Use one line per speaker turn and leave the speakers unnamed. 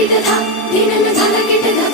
கிட்டதா? நீ நல்ல ஜான கிட்டதா?